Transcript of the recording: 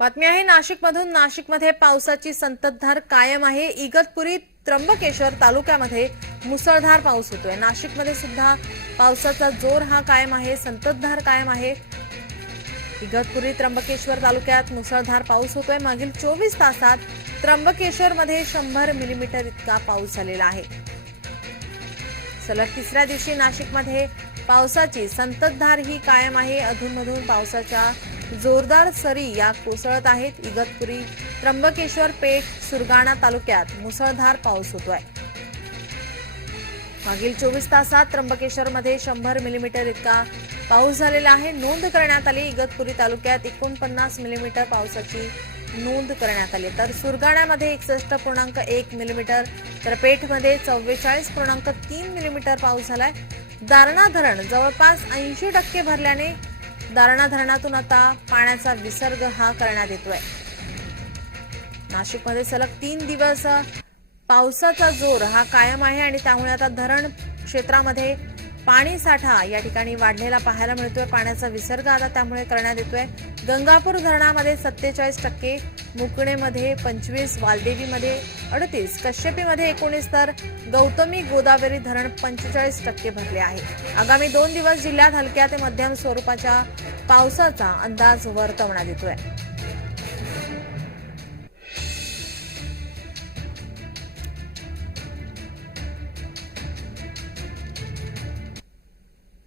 बातमी आहे नाशिकमधून नाशिकमध्ये पावसाची संततधार कायम आहे. इगतपुरी त्र्यंबकेश्वर तालुक्यामध्ये मुसळधार पाऊस होतोय. नाशिकमध्ये सुद्धा पावसाचा जोर हा कायम आहे संततधार कायम आहे. इगतपुरी त्र्यंबकेश्वर तालुक्यात मुसळधार पाऊस होतोय. मागील चोवीस तासात त्र्यंबकेश्वरमध्ये शंभर मिलीमीटर इतका पाऊस झालेला आहे. सलग तिसऱ्या दिवशी नाशिकमध्ये पावसाची संततधार ही कायम आहे. अधूनमधून पावसाच्या जोरदार सरी या कोसळत आहेत. इगतपुरी त्र्यंबकेश्वर पेठ सुरगाणा तालुक्यात मुसळधार पाऊस होतोय. मागील चोवीस तासात त्र्यंबकेश्वरमध्ये शंभर मिलीमीटर इतका पाऊस झालेला आहे. नोंद करण्यात आली. इगतपुरी तालुक्यात एकोणपन्नास मिलीमीटर पावसाची नोंद करण्यात आली. तर सुरगाण्यामध्ये एकसष्ट पूर्णांक एक मिलीमीटर तर पेठमध्ये चव्वेचाळीस पूर्णांक तीन मिलीमीटर पाऊस झालाय. दारणा धरण जवळपास ऐंशी टक्के भरल्याने दारणा धरणातून आता पाण्याचा विसर्ग हा करण्यात येतोय. नाशिकमध्ये सलग तीन दिवस पावसाचा जोर हा कायम आहे आणि त्यामुळे आता धरण क्षेत्रामध्ये पाणी साठा या ठिकाणी वाढलेला पाहायला मिळतोय. पाण्याचा विसर्ग आता त्यामुळे करण्यात येतोय. गंगापूर धरणामध्ये सत्तेचाळीस टक्के मुकणेमध्ये पंचवीस वालदेवीमध्ये अडतीस कश्यपीमध्ये एकोणीस तर गौतमी गोदावरी धरण पंचेचाळीस टक्के भरले आहे. आगामी दोन दिवस जिल्ह्यात हलक्या ते मध्यम स्वरूपाच्या पावसाचा अंदाज वर्तवण्यात येतोय.